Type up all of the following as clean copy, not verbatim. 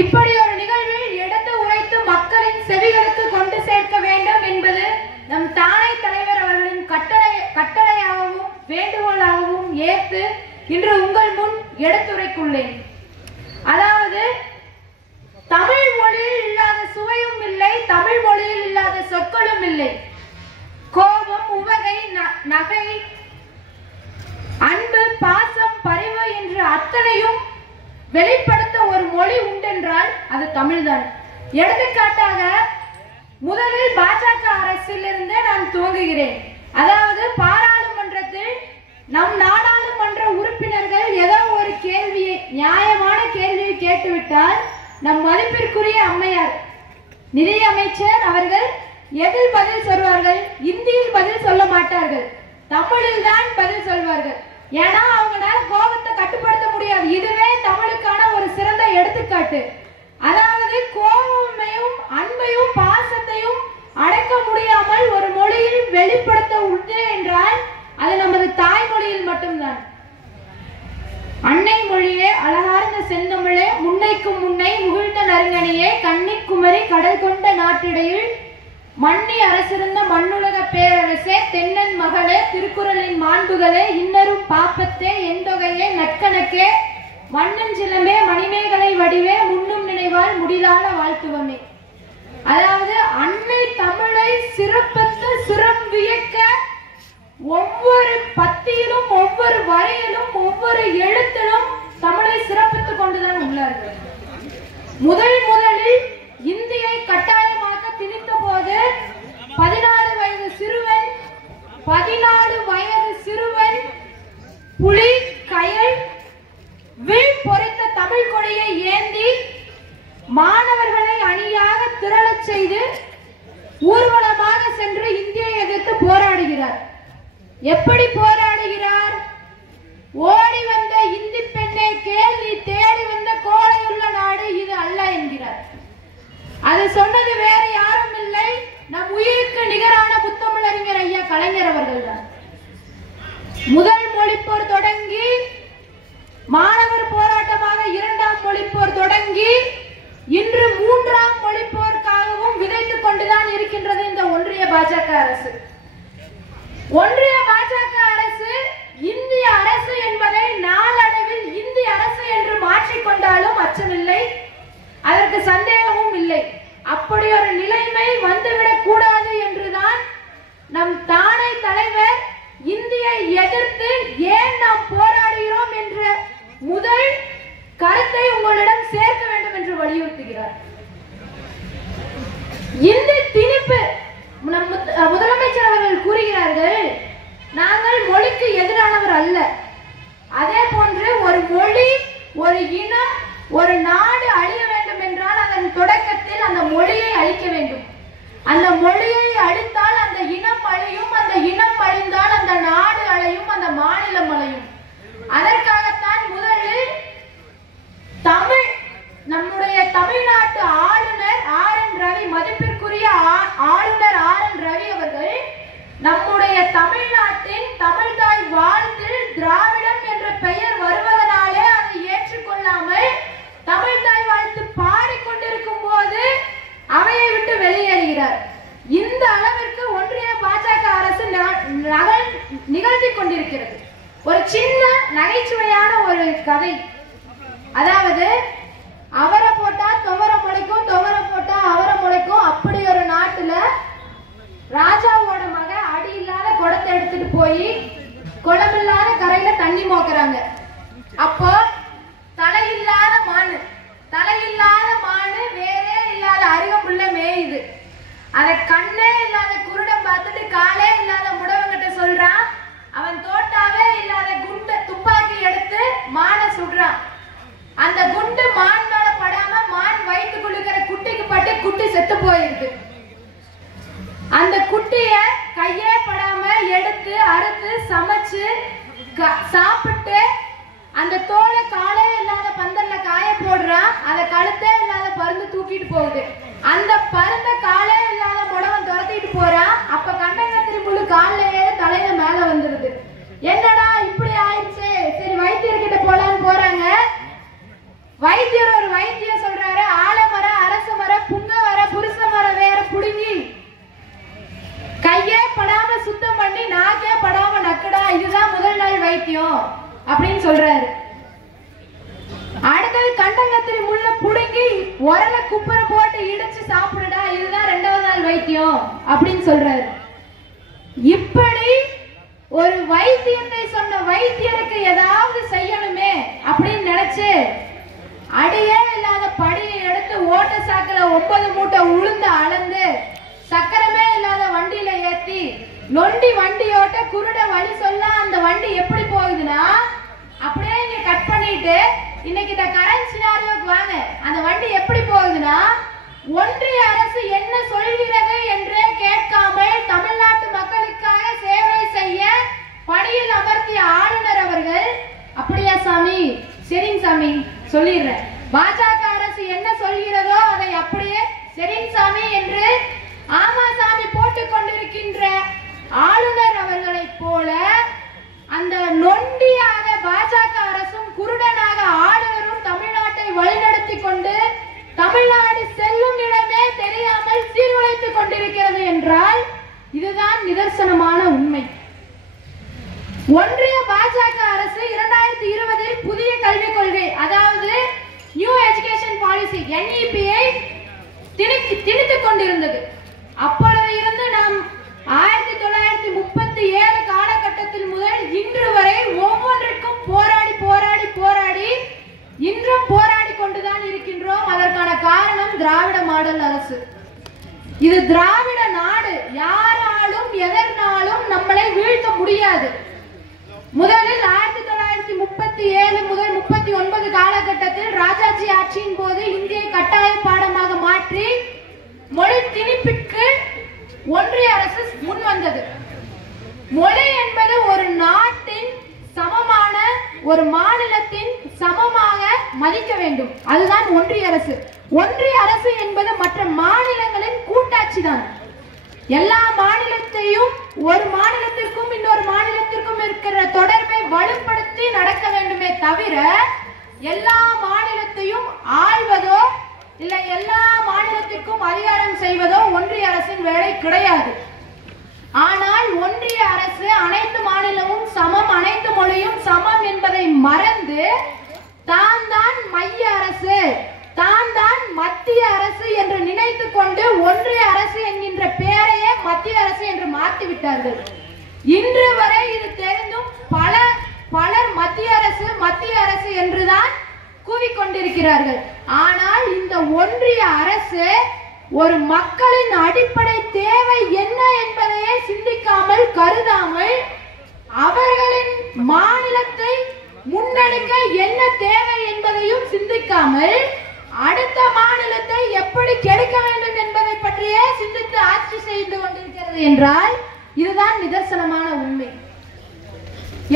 இப்படி ஒரு நிகழ்வில் எடுத்து உரைத்து மக்களின் செவிகளுக்கு கொண்டு சேர்க்க வேண்டும் என்பது நம் தானை தலைவர் அவர்களின் கட்டளையாகவும் வேண்டுகோளாகவும் ஏற்று இன்று உங்கள் முன் எடுத்துரைக்குள்ளேன். அதாவது தமிழ் மொழியில் இல்லாத சுவையும் இல்லை, தமிழ் மொழியில் இல்லாத சொற்களும் இல்லை. கோபம், உவகை, நகை, அன்பு, பாசம், பரிவு என்று அத்தனையும் வெளிப்படுத்த ஒரு மொழி உண்டென்றால் அது தமிழ்தான். எடுத்துக்காட்டாக முதலில் பாஜக அரசிலிருந்து நான் துவங்குகிறேன். அதாவது பாராளுமன்றத்தில் நம் நாடாளுமன்ற உறுப்பினர்கள் ஏதோ ஒரு கேள்வியை, நியாயமான கேள்வியை கேட்டுவிட்டால் நம் மதிப்பிற்குரிய அம்மையார் நிதியமைச்சர் அவர்கள் எதில் பதில் சொல்வார்கள்? இந்தியில் பதில் சொல்ல மாட்டார்கள், தமிழில் தான் பதில் சொல்வார்கள். ஏன்னா அவங்களால கோபத்தை கட்டுப்படுத்த முடியாது. இதுவே தமிழுக்கான ஒரு சிறந்த எடுத்துக்காட்டு. அதாவது கோபமையும் அன்பையும் பாசத்தையும் அடக்க முடியாமல் ஒரு மொழியில் வெளிப்படுத்த உண்டு என்றால் அது நமது தாய்மொழியில் மட்டும்தான். அன்னை மொழியே, அழகார்ந்த செந்தமிழே, முன்னைக்கும் முன்னை முகிழ்ந்த நறுங்கனியே, கன்னிக் குமரி கடல் கொண்ட நாட்டிடையில் மன்னி அரசிருந்த மண்ணுலக பேரரசே, தென்னன் மகளே, திருக்குறளின் மாண்புகளே, இன்னரும் பாப்பத்தே, எந்தொகையே, நற்கணக்கே, மண்ணஞ்சிலமே, மணிமேகலை வடிவே, முன்னும் நினைவால் முடிதான வாழ்த்துவமே. அதாவது அன்னை தமிழை சிறப்பித்து சிறம் வியக்க ஒவ்வொரு பத்தியிலும், ஒவ்வொரு வரையிலும், ஒவ்வொரு எழுத்திலும் தமிழை சிறப்பித்துக் கொண்டுதான் உள்ளார்கள். முதலில் இந்தியை கட்டாயமாக திணித்த போது 14 வயது சிறுவன் புலி கயல் வில் பொறித்த தமிழ் கொடியை ஏந்தி மாணவர்களை அணியாக திரளச் செய்து ஊர்வலமாக சென்று இந்தியை எதிர்த்து போராடுகிறார். எப்படி போராடுகிறார்? ஓடி வந்த இந்தி பெண்ணே கேள், நீ தேடி வந்த கோலையுள்ள நாடு இது அல்ல என்கிறார். அது சொன்னது வேற யாரும் இல்லை, நம் உயிருக்கு நிகரான முத்தமிழறிஞர் ஐயா கலைஞர் அவர்கள் தான். முதல் மொழிப்போர் தொடங்கி மாணவர் போராட்டமாக 2ஆம் மொழிப்போர் தொடங்கி இன்று 3ஆம் மொழிப்போருக்காகவும் விதைத்துக் கொண்டுதான் இருக்கின்றது இந்த ஒன்றிய பாஜக அரசு. ஒன்றிய பாஜக அரசு இந்திய அரசு என்பதை நாளடைவில் இந்திய அரசு என்று மாற்றிக்கொண்டாலும் அச்சமில்லை, அதற்கு சந்தேகமும் இல்லை. அப்படி ஒரு நிலைமை வந்துவிடக் கூடாது என்றுதான் நம் தானை தலைவர் இந்தியை எதிர்த்து ஏன் நாம் போராடுகிறோம் என்ற முதல் கருத்தை உங்களிடம் சேர்க்க வேண்டும் என்று வலியுறுத்துகிறார். இந்தி திணிப்பு, முதலமைச்சர் அவர்கள் கூறுகிறார்கள், நாங்கள் மொழிக்கு எதிரானவர் அல்ல. அதே போன்று ஒரு மொழி, ஒரு இனம், ஒரு நாடு அழிய வேண்டும் என்றால் அதன் தொடக்கத்தில் அந்த மொழியை அழிக்க வேண்டும். அந்த மொழியை அழித்தால் அந்த இனம் அழியும், அந்த இனம் அழிந்தால் அந்த நாடு அழியும், அந்த மாநிலம் அழியும். அதற்காகத்தான் முதலில் நம்முடைய தமிழ்நாட்டு ஆளுநர் ஆர்.என். ரவி, மதிப்பிற்குரிய ஆளுநர் ஆர்.என். ரவி அவர்கள் நம்முடைய தமிழ்நாட்டின் தமிழ்தாய் வாழ்த்தில் திராவிடம் என்ற பெயர் வருவதனாலே அதை ஏற்றுக்கொள்ளாமல் தமிழ்தாய் வாழ்த்து பாடிக்கொண்டிருக்கும் போது அவையை விட்டு வெளியேறுகிறார். இந்த அளவிற்கு ஒன்றிய பாஜக அரசு நிகழ்த்தி கொண்டிருக்கிறது. ஒரு சின்ன நகைச்சுவையான ஒரு கதை. அதாவது அவரை போட்டா துவர முளைக்கும், துவர போட்டா அவரை முளைக்கும். அப்படி ஒரு நாட்டுல ராஜாவோட மக அடி இல்லாத குடத்தை எடுத்துட்டு போய் குடமில்லாத கரையில தண்ணி மோக்குறாங்க. அப்போ தலையில்லாத மானு வேறே இல்லாத அருகம்புள்ள மேயுது. அதை கண்ணே இல்லாத குருடம் பார்த்துட்டு காலே இல்லாத முடவங்கிட்ட சொல்றான், அவன் தோட்டாவே இல்லாத குண்டை துப்பாக்கி எடுத்து மானை சுடுறான். அந்த குண்டு மான் மேல படாம மான் வயிற்றுக்குள்ள இருக்கிற குட்டிக்கு பட்டு குட்டி செத்து போயிருக்கு. அந்த குட்டிய கையே படாம எடுத்து அறுத்து சமைச்சு சாப்பிட்டு அந்த தோலை காலே இல்லாத பந்தல்ல காய போடுறான். அதை கழுத்தே இல்லாத பருந்து தூக்கிட்டு போகுது. அந்த பருந்த காலே இல்லாத முடவன் துரத்திட்டு போறான். அப்ப கண்டங்கத்திரி முழு காலில ஏறி தலையில மேல வந்துருது. என்னடா இப்படி ஆயிடுச்சு, சரி வைத்தியர்கிட்ட போலான்னு போறாங்க. வைத்திய வைத்தியம் சொல்றாரு, ஆலமர, அரச மர, புங்க மர, புருஷ மர வேற புடுங்கி கையே படாம சுத்தம் பண்ணி நாக்கே படாம நக்குடா, இதுதான் முதல் நாள் வைத்தியம் அப்படின்னு சொல்றாரு. அடுத்தது கண்டங்கத்திரி முள்ள புடுங்கி உரல குப்பரை போட்டு இடிச்சு சாப்பிடுடா, இதுதான் இரண்டாவது நாள் வைத்தியம் அப்படின்னு சொல்றாரு. இப்படி ஒரு வைத்தியத்தை சொன்ன வைத்தியருக்கு ஏதாவது செய்யணுமே அப்படின்னு நினைச்சு அடியே இல்லாத படியை எடுத்து ஓட்ட சாக்கில 9 மூட்டை உளுந்து அளந்து சக்கரமே இல்லாத வண்டியில ஏத்தி நொண்டி வண்டியோட்ட குருட வழி சொல்ல அந்த வண்டி எப்படி போகுதுன்னா அப்படியே இங்க கட் பண்ணிட்டு இன்னைக்கு இந்த கரண்ட் சினாரியோக்கு வாங்க. அந்த வண்டி எப்படி போகுதுன்னா, ஒன்றிய அரசு என்ன சொல்கிறது என்றே கேட்காமல் தமிழ்நாட்டு மக்களுக்காக சேவை செய்ய பணியில் அமர்த்திய ஆளுநர் அவர்கள், அப்படியா சாமி, சரிங்க சாமி சொல்லிடுறேன், பாஜக அரசு என்ன சொல்கிறதோ அதை அப்படியே சரிங்க சாமி என்று ஆமா சாமி போட்டுக் கொண்டிருக்கின்ற ஆளுநர் அவர்களை போல அந்த நொண்டியாக பாஜக அரசும் குருடனாக ஆளுநரும் தமிழ்நாட்டை வழிநடத்தி கொண்டு தமிழ்நாடு செல்லும் இடமே தெரியாமல் சீர்குலைத்துக் கொண்டிருக்கிறது என்றால் இதுதான் நிதர்சனமான உண்மை. ஒன்றிய பாஜக அரசு 2020 புதிய கல்விக் கொள்கை, அதாவது நியூ எஜுகேஷன் பாலிசி NEP-ஐ திணித்துக் கொண்டிருந்தது. அப்பொழுது இருந்து நாம் 1937 காலகட்டத்தில் முதல் இன்று வரை ஒவ்வொன்றிற்கும் போராடி போராடி போராடி இன்றும் போராடி கொண்டுதான் இருக்கின்றோம். அதற்கான காரணம் திராவிட மாடல் அரசு. இது திராவிட நாடு, யாராலும் எதனாலும் நம்மளை வீழ்த்த முடியாது. முதலில் 1937 முதல் 39 காலகட்டத்தில் ராஜாஜி ஆட்சியின் போது இந்தியை கட்டாய பாடமாக மாற்றி மொழி திணிப்பிற்கு ஒன்றிய அரசு முன் வந்தது. மொழி என்பது ஒரு நாட்டின் சமமான, ஒரு மாநிலத்தின் சமமாக மதிக்க வேண்டும். அதுதான் ஒன்றிய அரசு. ஒன்றிய அரசு என்பது மற்ற மாநிலங்களின் கூட்டாட்சி தான். எல்லா மாநிலத்தையும், ஒரு மாநிலத்திற்கும் இன்னொரு மாநிலத்திற்கும் இருக்கிற தொடர்பை வலுப்படுத்தி நடக்க வேண்டுமே தவிர எல்லா மாநிலத்தையும் ஆள்வதோ இல்ல எல்லா மாநிலத்திற்கும் அதிகாரம் செய்வதோ ஒன்றிய அரசின் வேலை கிடையாது. ஆனால் ஒன்றிய அரசு அனைத்து மாநிலமும் சமம், அனைத்து மொழியும் சமம் என்பதை மறந்து தான் தான் மைய அரசு, தான் தான் மத்திய அரசு என்று நினைத்துக் கொண்டு ஒன்றிய அரசு என்கின்ற பெயரையே மத்திய அரசு என்று மாற்றிவிட்டார்கள். இன்று வரை இது தெரிந்தும் பலர் மத்திய அரசு என்றுதான் கூவிக்கொண்டிருக்கிறார்கள். ஆனால் இந்த ஒன்றிய அரசு ஒரு மக்களின் அடிப்படை தேவை என்ன என்பதையே சிந்திக்காமல், கருதாமல், அவர்களின் மாநிலத்தை முன்னெடுக்க என்ன தேவை என்பதையும் சிந்திக்காமல் அடுத்த மாநிலத்தை எப்படி கெடுக்க வேண்டும் என்பதை பற்றியே சிந்தித்து ஆட்சி செய்து கொண்டிருக்கிறது என்றால் இதுதான் நிதர்சனமான உண்மை.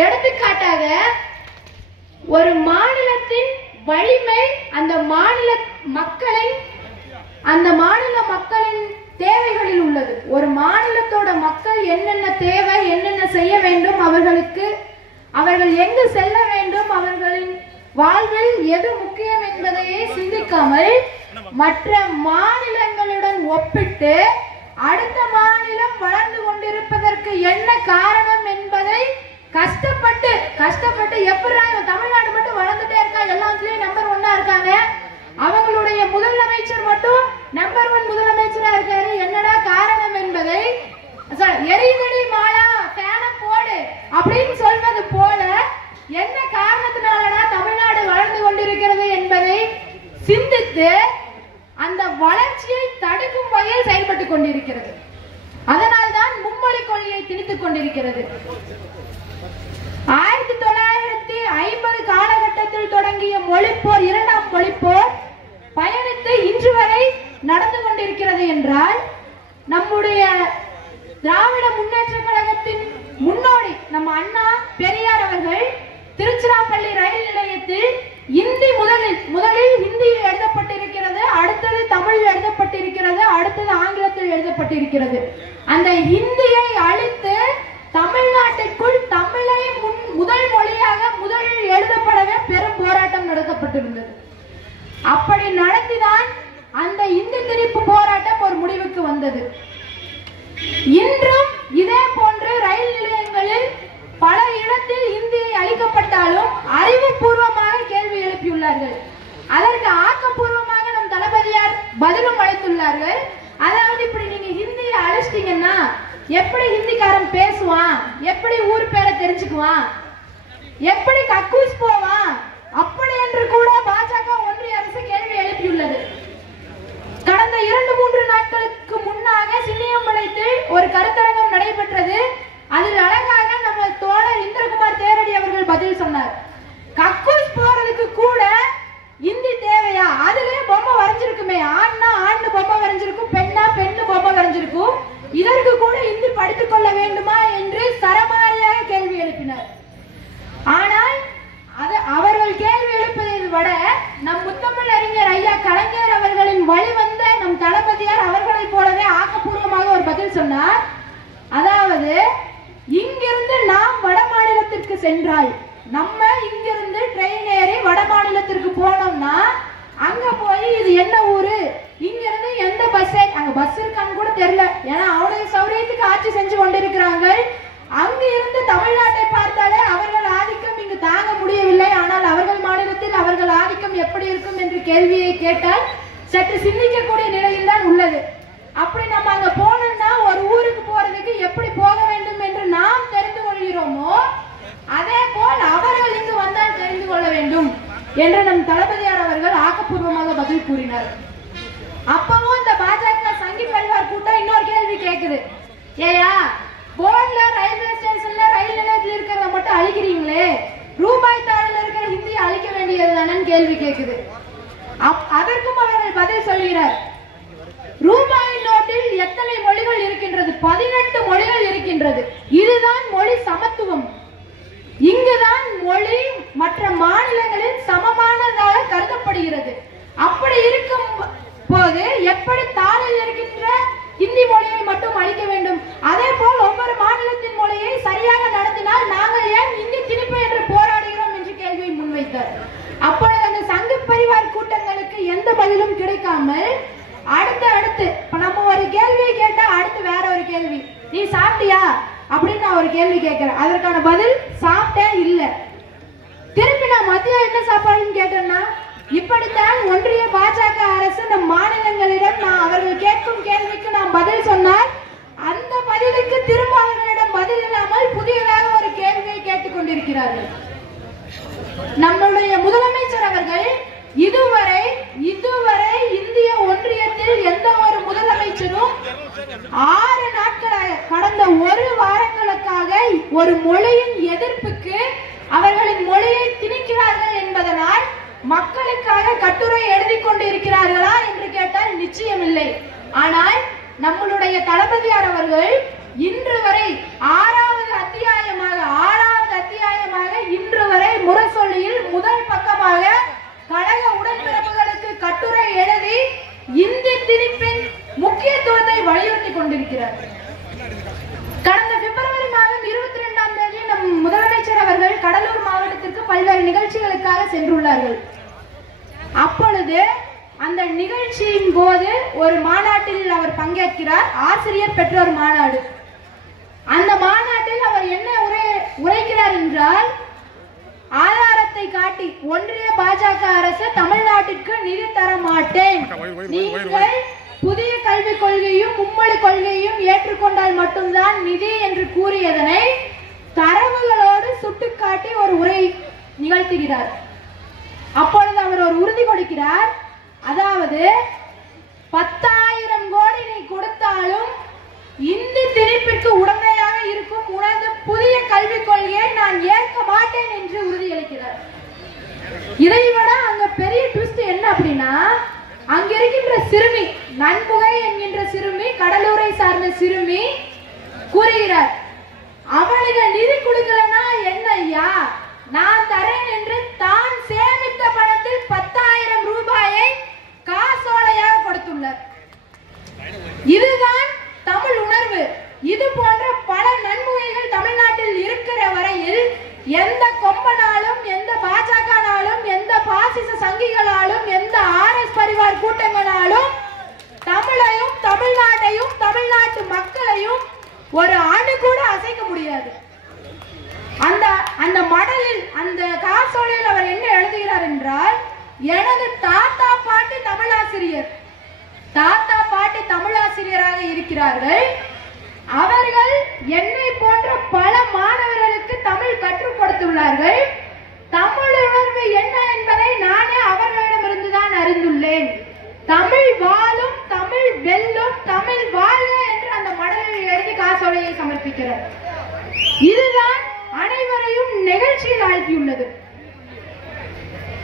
எடுத்துக்காட்டாக, ஒரு மாநிலத்தின் வலிமை அந்த மாநில மக்களின் தேவைகளில் உள்ளது. ஒரு மாநிலத்தோட மக்கள் என்னென்ன தேவை, என்னென்ன செய்ய வேண்டும், அவர்கள் எங்கு செல்ல வேண்டும், அவர்களின் வாழ்வில் எது முக்கியம் என்பதையே சிந்திக்காமல் மற்ற மாநிலங்களுடன் ஒப்பிட்டு அடுத்த மாநிலம் வளர்ந்து கொண்டிருப்பதற்கு என்ன காரணம் என்பதை கஷ்டப்பட்டு எப்படி தமிழ்நாடு மட்டும் வளர்ந்துட்டே இருக்கா, எல்லாத்துலயும் நம்பர் 1 இருக்காங்க, அவங்களுடைய முதலமைச்சர் மட்டும் நம்பர் 1 முதலமைச்சரா இருக்காரு, என்னடா காரணம் என்பதை எரிதடி மாலா ஃபேன போடு அப்படின்னு சொல்வது போல என்ன காரணத்தினாலடா தமிழ்நாடு வளர்ந்து கொண்டிருக்கிறது என்பதை சிந்தித்து அந்த வளர்ச்சியை தடுக்கும் வகையில் செயல்பட்டுக் கொண்டிருக்கிறது. அதனால்தான் மும்மொழி கொள்கையை திணித்துக் கொண்டிருக்கிறது. 1950 காலகட்டத்தில் தொடங்கிய மொழிப்போர், 2ஆம் மொழிப்போர் பயணித்து இன்று வரை நடந்து கொண்டிருக்கிறது என்றால் நம்முடைய திராவிட முன்னேற்ற கழகத்தின் முன்னோடி நம்ம அண்ணா பெரியார் அவர்கள் திருச்சிராப்பள்ளி ரயில் நிலையத்தில் முதலில் ஹிந்தியில் எழுதப்பட்டிருக்கிறது, அடுத்தது தமிழில் எழுதப்பட்டிருக்கிறது, அடுத்தது ஆங்கிலத்தில் எழுதப்பட்டிருக்கிறது. அந்த ஹிந்தியை அழித்து தமிழ்நாட்டிற்குள் தமிழை முதல் மொழியாக முதலில் எழுதப்படவே பெரும் போராட்டம் நடத்தப்பட்டிருந்தது. அப்படி நடத்திதான் அந்த இந்தி திணிப்பு போராட்டம் ஒரு முடிவுக்கு வந்தது. இன்றும் இதே போன்று ரயில் நிலையங்களில் பல இடத்தில் இந்தியை அளிக்கப்பட்டாலும் அறிவுபூர்வமாக கேள்வி எழுப்பியுள்ளார்கள். அதற்கு ஆக்கப்பூர்வமாக நம் தளபதியார் பதிலும் அளித்துள்ளார்கள். அதாவது இப்படி நீங்க ஹிந்தியை அழிச்சிட்டீங்கன்னா எப்படி ஹிந்திக்காரன் பேசுவான், எப்படி ஊர் பேரை தெரிஞ்சுக்குவான், எப்படி கக்கூஸ் போவான், அப்படி என்று கூட பாஜக ஒன்றிய அரசு கேள்வி எழுப்பியுள்ளது. கடந்த 2-3 நாட்களுக்கு முன்னாக சின்னியம்பாளையத்தில் ஒரு கருத்தரங்கம் நடைபெற்றது. அதில் அழகாக நம்ம தோழர் இந்திரகுமார் தேரடி அவர்கள் பதில் சொன்னார். கக்கூஸ் போறதுக்கு கூட இந்தி தேவையா? அதுலயே பொம்மை வரைஞ்சிருக்குமே, ஆண்னா ஆண் பொம்மை வரைஞ்சிருக்கும், பெண்ணா பெண்ணு பொம்மை வரைஞ்சிருக்கும், இதற்கு கூட இந்தி படித்துக் கொள்ள வேண்டுமா என்று சரமாரியாக கேள்வி எழுப்பினார். ஆனால் அவர்கள் கேள்வி எழுப்பதை விட நம் முத்தமிழ் அறிஞர் ஐயா கலைஞர் அவர்களின் வழிவந்த நம் தளபதியார் அவர்களைப் போலவே ஆக்கப்பூர்வமாக ஒரு பதில் சொன்னார். அதாவது இங்கிருந்து நாம் வட மாநிலத்திற்கு சென்றால், நம்ம இங்கிருந்து ட்ரெயின் ஏறி வட மாநிலத்திற்கு போனோம்னா அங்க போய் இது என்ன ஊரு, இங்கிருந்து எந்த பஸ், அங்க பஸ் இருக்கான்னு கூட தெரியல, ஏன்னா அவனுடைய சௌரியத்துக்கு ஆட்சி செஞ்சு கொண்டிருக்கிறாங்க. அங்கு இருந்து தமிழ்நாட்டை பார்த்தாலே அவர்கள் ஆதிக்கம் இங்கு தாங்க முடியவில்லை. ஆனால் அவர்கள் மாநிலத்தில் அவர்கள் ஆதிக்கம் எப்படி இருக்கும் என்று கேள்வியை கேட்டால் சற்று சிந்திக்கக்கூடிய நிலையில் தான் உள்ளது. அப்படி நம்ம அங்க போனோம்னா ஒரு ஊருக்கு போறதுக்கு எப்படி போக வேண்டும் என்று நாம் தெரிந்து கொள்கிறோமோ அதே போல் அவர்கள் இங்கு வந்தால் தெரிந்து கொள்ள வேண்டும் என்று நம் தளபதியார் அவர்கள் ஆக்கப்பூர்வமாக பதில் கூறினார். அப்பவும் இந்த பாஜக சங்கி பரிவார் கூட்டம் இன்னொரு கேள்வி கேக்குது. ஏயா போர்ட்ல ரயில்வே ஸ்டேஷன்ல ரயில் நிலையத்தில் இருக்கிறத மட்டும் அழிக்கிறீங்களே, ரூபாய் தாளில் இருக்கிற ஹிந்தியை அழிக்க வேண்டியது தானே கேள்வி கேக்குது. அதற்கும் அவர்கள் பதில் சொல்கிறார். ரூபாய் நோட்டில் எத்தனை மொழிகள் இருக்கின்றது? 18 மொழிகள் இருக்கின்றது. இதுதான் மொழி சமத்துவம். இங்குதான் மொழி மற்ற மாநிலங்களில் சமமானதாக கருதப்படுகிறது. அப்படி இருக்கும் போது எப்படி தாளில் இருக்கின்ற ஹிந்தி மொழியை மட்டும் அளிக்க வேண்டும்? அதே போல் ஒவ்வொரு மாநிலத்தின் மொழியை சரியாக நடத்தினால் நாங்கள் ஏன் இந்தி திணிப்பு என்று போராடுகிறோம் என்று கேள்வியை முன்வைத்தார். அப்பொழுது அந்த சங்க பரிவார் கூட்டங்களுக்கு எந்த பதிலும் கிடைக்காமல் அடுத்து நம்ம ஒரு கேள்வியை கேட்டா அடுத்து வேற ஒரு கேள்வி, நீ சாப்பிட்டியா அப்படின்னு நான் ஒரு கேள்வி கேட்கிறேன், அதற்கான பதில் சாப்பிட்டேன் இல்ல. திருப்பி நான் மதியம் என்ன சாப்பாடுன்னு கேட்டேன்னா, இப்படித்தான் ஒன்றிய பாஜக அரசு நம் மாநிலங்களிடம் அவர்கள் கேட்கும் கேள்விக்கு நாம் பதில் சொன்னால் அந்த பதிலுக்கு திரும்ப அவர்களிடம் பதில் இல்லாமல் புதியதாக ஒரு கேள்வியை கேட்டுக் கொண்டிருக்கிறார்கள். நம்முடைய முதலமைச்சர் அவர்கள் இதுவரை இந்திய ஒன்றியத்தில் எந்த ஒரு முதலமைச்சரும் 6 நாட்களாக கடந்த 1 வாரங்களுக்காக ஒரு மொழியின் எதிர்ப்புக்கு அவர்களின் மொழியை திணிக்கிறார்கள் என்பதனால் மக்களுக்காக கட்டுரை எழுதி கொண்டு இருக்கிறார்களா என்று கேட்டால் நிச்சயம் இல்லை. ஆனால் நம்மளுடைய தளபதியார் அவர்கள் இன்று வரை 6வது அத்தியாயமாக இன்று வரை முரசொலியில் முதல் பக்கமாக கழக உடன்பிறப்புகளுக்கு கட்டுரை எழுதி இந்தி திணிப்பின் முக்கியத்துவத்தை வலியுறுத்தி கொண்டிருக்கிறார். கடந்த பிப்ரவரி மாதம் 22ஆம் தேதி நம் முதலமைச்சர் அவர்கள் கடலூர் மாவட்டத்திற்கு பல்வேறு நிகழ்ச்சிகளுக்காக சென்றுள்ளார்கள். அப்பொழுது அந்த நிகழ்ச்சியின் போது ஒரு மாநாட்டில் அவர் பங்கேற்கிறார், ஆசிரியர் பெற்றோர் மாநாடு. அந்த மாநாட்டில் அவர் என்ன உரைக்கிறார் என்றால், ஆதாரத்தை காட்டி ஒன்றிய பாஜக அரசு தமிழ்நாட்டிற்கு நிதி தர மாட்டேன், நீங்கள் புதிய கல்விக் கொள்கையும் மும்மொழி கொள்கையும் ஏற்றுக்கொண்டால் மட்டும்தான் நிதி என்று கூறியதனை தரவுகளோடு சுட்டிக்காட்டி ஒரு உரை நிகழ்த்துகிறார். அப்பொழுது அவர் ஒரு உறுதி கொடுக்கிறார். அதாவது 10,000 கோடி நீ கொடுத்தாலும் இந்தி திணிப்பிற்கு உடமையாக இருக்கும் உனது புதிய கல்விக் கொள்கையை நான் ஏற்க மாட்டேன் என்று உறுதியளிக்கிறார். இதைவிட அங்க பெரிய ட்விஸ்ட் என்ன அப்படின்னா, அங்க இருக்கின்ற சிறுமி நன்முகை என்கின்ற சிறுமி, கடலூரை சார்ந்த சிறுமி கூறுகிறார், அவளுக்கு நிதி கொடுக்கலன்னா என்ன ஐயா, நான் தரேன் என்று தான் சேமித்த பணத்தில் 10,000 ரூபாயை காசோலையாக கொடுத்துள்ளார். இதுதான் தமிழ் உணர்வு. இது போன்ற பல நன்முகைகள் தமிழ்நாட்டில் இருக்கிற வரையில் எந்த கொம்பனாலும் எந்த பாஜகனாலும் எந்த பாசிச சங்கிகளாலும் எந்த கூட்டங்களாலும் தமிழையும் தமிழ்நாட்டையும் தமிழ்நாட்டு மக்களையும் ஒரு அணு கூட அசைக்க முடியாது. அந்த மடலில் அந்த காசோலையில் அவர் என்ன எழுதுகிறார் என்றால், எனது தாத்தா பாட்டி தமிழாசிரியர், தாத்தா பாட்டி தமிழாசிரியராக இருக்கிறார்கள். அவர்கள் என்னை போன்ற பல மாணவர்களுக்கு தமிழ் கற்றுக் கொடுத்துள்ளார்கள். தமிழ் உணர்வு என்ன என்பதை நானே அவர்களிடமிருந்துதான் அறிந்துள்ளேன். தமிழ் வாழும், தமிழ் வெல்லும், தமிழ் வாழ்க என்று அந்த மடலில் எழுதி காசோலையை சமர்ப்பிக்கிறார். இதுதான் அனைவரையும் நிகழ்ச்சியில் ஆழ்த்தியுள்ளது.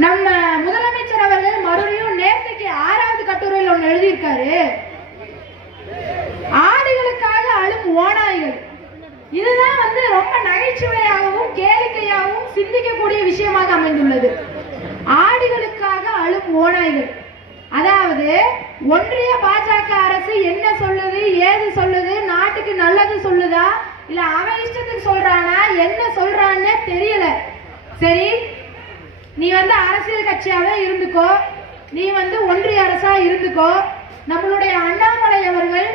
நம்ம முதலமைச்சர் அவர்கள் மறுபடியும் நேற்றுக்கு 6வது கட்டுரையில் ஒன்று எழுதியிருக்காரு, ஆடுகளுக்காக அழும் ஓநாய்கள். இதுதான் ரொம்ப நகைச்சுவையாகவும் கேளிக்கையாகவும் சிந்திக்கக்கூடிய விஷயமாக அமைந்துள்ளது. ஆடுகளுக்காக அழும் ஓநாய்கள். அதாவது ஒன்றிய பாஜக அரசு என்ன சொல்லுது, ஏது சொல்லுது, நாட்டுக்கு நல்லது சொல்லுதா இல்ல அவன் இஷ்டத்துக்கு சொல்றானா, என்ன சொல்றான்னு தெரியல. சரி, நீ அரசியல் கட்சியாவே இருந்துக்கோ, நீ ஒன்றிய அரசா இருந்துக்கோ. நம்மளுடைய அண்ணாமலை அவர்கள்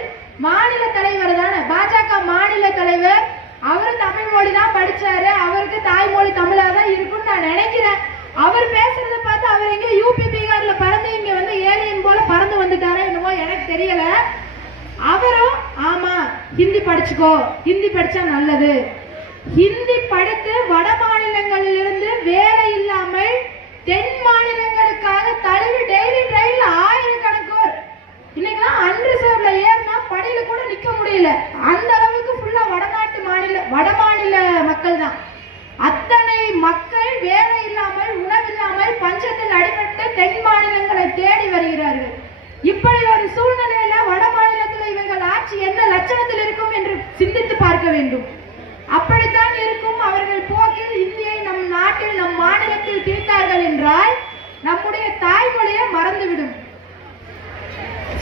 மாநில தலைவர் தானே, பாஜக மாநில தலைவர். அவரு தமிழ் மொழி தான் படிச்சாரு, அவருக்கு தாய்மொழி தமிழா தான் இருக்கும்னு நான் நினைக்கிறேன். அவர் பேசுறத பார்த்து அவர் எங்க யூபி பீகார்ல பறந்து இங்க ஏலியன் போல பறந்து வந்துட்டாரா என்னமோ எனக்கு தெரியல. அவரும் ஆமா ஹிந்தி படிச்சுக்கோ, ஹிந்தி படிச்சா நல்லது, ஹிந்தி படித்து வட மாநிலங்களில் இருந்து வேலை இல்லாமல் தென் மாநிலங்களுக்காக தழுவி டெய்லி ட்ரெயின்ல ஆயிரக்கணக்கோர் இன்னைக்கெல்லாம் அன்ரிசர்வ்ல ஏறினா படியில கூட நிக்க முடியல. அந்த அளவுக்கு ஃபுல்லா வட மாநில மக்கள் தான். அத்தனை மக்கள் வேலை இல்லாமல், உணவில்லாமல், பஞ்சத்தில் அடிபட்டு தென் மாநிலங்களை தேடி வருகிறார்கள். இப்படி ஒரு சூழ்நிலையில வட மாநிலத்தில் இவர்கள் ஆட்சி என்ன லட்சணத்தில் இருக்கும் என்று சிந்தித்து பார்க்க வேண்டும். அப்படித்தான் இருக்கும் அவர்கள் போக்கில் இந்தியை நம் நாட்டில் நம் மாநிலத்தில் திணித்தார்கள் என்றால் நம்முடைய தாய்மொழியை மறந்துவிடும்.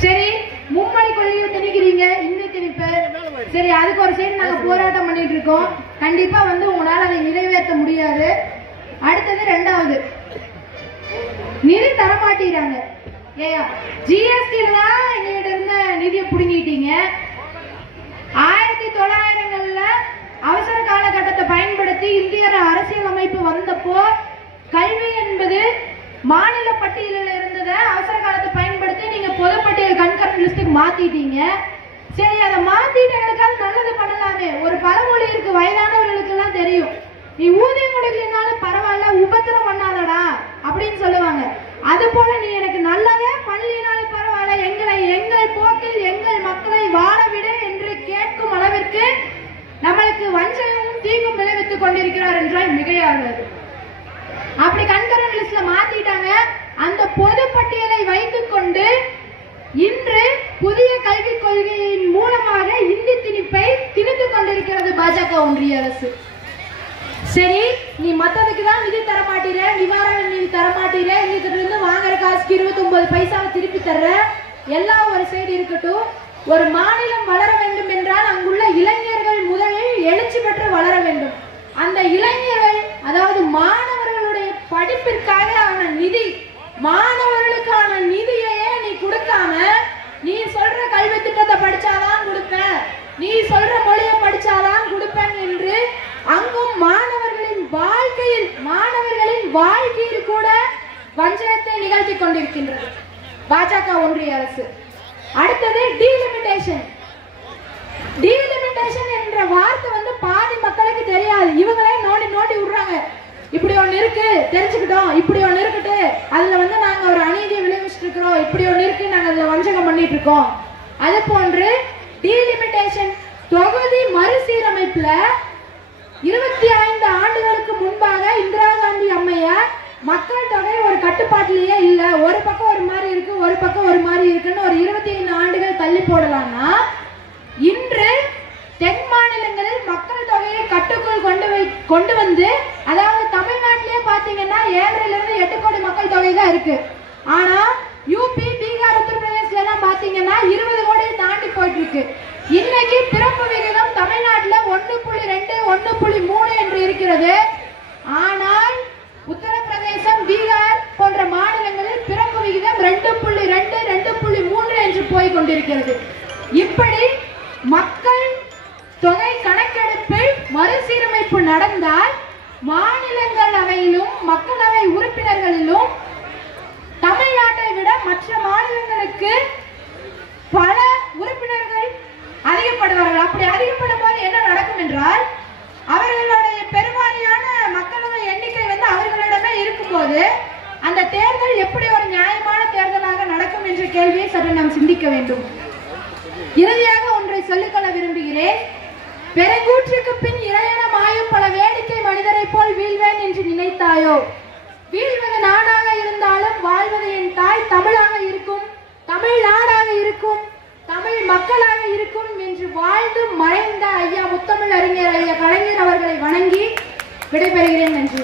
சரி, மும்மொழி கொள்கையை திணிக்கிறீங்க, இந்தி திணிப்பு. சரி, அதுக்கு ஒரு சைடு நாங்க போராட்டம் பண்ணிட்டு இருக்கோம். கண்டிப்பா உங்களால அதை நிறைவேற்ற முடியாது. அடுத்தது 2வது, நிதி தரமாட்டீங்க. ஏயா ஜிஎஸ்டில தான் எங்ககிட்ட இருந்த நிதியை புடுங்கிட்டீங்க. 1900கள்ல அவசர காலகட்டத்தை பயன்படுத்தி இந்திய அரசியல் அமைப்பு வந்தப்போ கல்வி என்பது மாநில பட்டியலில் இருந்ததை அவசர காலத்தை பயன்படுத்தி நீங்க பொதுப்பட்டியல் கண்கரண்ட் லிஸ்டுக்கு மாத்திட்டீங்க. சரி, அதை மாத்திட்டு எனக்காவது நல்லது பண்ணலாமே. ஒரு பழமொழி இருக்கு, வயதானவர்களுக்கு எல்லாம் தெரியும், நீ ஊதியம் கொடுக்கலனாலும் பரவாயில்ல, உபத்திரம் பண்ணாதடா அப்படின்னு சொல்லுவாங்க. அது போல நீ எனக்கு நல்லதே பண்ணலினாலும் பரவாயில்ல, எங்கள் போக்கில் எங்கள் மக்களை வாழ விட என்று கேட்கும் அளவிற்கு நம்மளுக்கு வஞ்சகமும் தீங்கும் விளைவித்துக் கொண்டிருக்கிறார் என்றால் மிகையாகிறது. அப்படி கண்கரண்ட் லிஸ்ட்ல மாத்திட்டாங்க. அந்த பொது பட்டியலை வைத்துக் கொண்டு இன்று புதிய கல்விக் கொள்கையின் மூலமாக இந்தி திணிப்பை திணித்துக் கொண்டிருக்கிறது பாஜக ஒன்றிய அரசு. சரி, நீ மத்ததுக்கு தான் நிதி தரமாட்டீர, நிவாரண நிதி தரமாட்டீர, இருந்து வாங்குற காசுக்கு 29 பைசாவை திருப்பி தர்ற, எல்லாம் ஒரு சைடு இருக்கட்டும். ஒரு மாநிலம் வளர வேண்டும் என்றால் அங்குள்ள இளைஞர்கள் முதலில் எழுச்சி பெற்று வளர வேண்டும். அந்த இளைஞர்கள், அதாவது மாணவர்களுடைய படிப்பிற்காக நிதி, மாணவர்களுக்கான நிதியையே நீ கொடுக்காம, நீ சொல்ற கல்வி திட்டத்தை படிச்சாதான் கொடுப்பேன், நீ சொல்ற மொழியை படிச்சாதான் கொடுப்பேன் என்று அங்கும் மாணவர்களின் வாழ்க்கையில் கூட வஞ்சகத்தை நிகழ்த்தி கொண்டிருக்கின்றது பாஜக ஒன்றிய அரசு. அடுத்தது டீலிமிட்டேஷன். டீலிமிட்டேஷன் என்ற வார்த்தை பாதி மக்களுக்கு தெரியாது. இவங்களே நோண்டி விடுறாங்க. இப்படி ஒண்ணு இருக்கு தெரிஞ்சுக்கிட்டோம், இப்படி ஒண்ணு இருக்குட்டு அதுல நாங்க ஒரு அநீதியை விளைவிச்சுட்டு இருக்கிறோம், இப்படி ஒண்ணு இருக்கு நாங்க அதுல வஞ்சகம் பண்ணிட்டு இருக்கோம். அது போன்று டீலிமிட்டேஷன் தொகுதி மறுசீரமைப்புல 25 ஆண்டுகளுக்கு முன்பாக இந்திரா காந்தி அம்மையார் மக்கள் தொகை ஒரு கட்டுப்பாட்டிலேயே இல்ல, ஒரு பக்கம் ஒரு மாதிரி இருக்கு, ஒரு பக்கம் ஒரு மாதிரி இருக்குன்னு ஒரு 25 ஆண்டுகள் தள்ளி போடலாம்னா, இன்று தென் மாநிலங்களில் மக்கள் தொகையை கட்டுக்குள் கொண்டு வந்து, அதாவது தமிழ்நாட்டிலேயே பாத்தீங்கன்னா 7.5 to 8 கோடி மக்கள் தொகை தான் இருக்கு. ஆனா யூபி, பீகார், உத்தரப்பிரதேசல எல்லாம் பாத்தீங்கன்னா 20 கோடியை தாண்டி போயிட்டு இருக்கு. இன்னைக்கு பிறப்பு விகிதம் தமிழ்நாட்டில் 1.2, 1.3 என்று இருக்கிறது. ஆனால் உத்தரப்பிரதேசம், பீகார் போன்ற மாநிலங்களில் பிறப்பு விகிதம் 2.2, போய் கொண்டிருக்கிறது. இப்படி மக்கள் தொகை கணக்கெடுப்பில் மறுசீரமைப்பு நடந்தால் மாநிலங்களவையிலும் மக்களவை உறுப்பினர்களிலும் தமிழ்நாட்டை விட மற்ற மாநிலங்களுக்கு பல உறுப்பினர்கள் அதிகப்படுவார்கள். அப்படி அதிகப்படும் போது என்ன நடக்கும் என்றால் அவர்களுடைய பெருவாரியான மக்களவை எண்ணிக்கை அவர்களிடமே இருக்கும்போது அந்த தேர்தல் எப்படி ஒரு நியாயமான தேர்தலாக நடக்கும் என்ற கேள்வியை சற்று நாம் சிந்திக்க வேண்டும். இறுதியாக ஒன்றை சொல்லிக்கொள்ள விரும்புகிறேன். பெருங்கூற்றுக்கு பின் இறையன மாயும் பல வேடிக்கை மனிதரை போல் வீழ்வேன் என்று நினைத்தாயோ? வீழ்வது நாடாக இருந்தாலும் வாழ்வது என் தாய் தமிழாக இருக்கும், தமிழ் நாடாக இருக்கும், தமிழ் மக்களாக இருக்கும் என்று வாழ்ந்து மறைந்த ஐயா முத்தமிழ் அறிஞர் ஐயா கலைஞர் அவர்களை வணங்கி விடைபெறுகிறேன். நன்றி.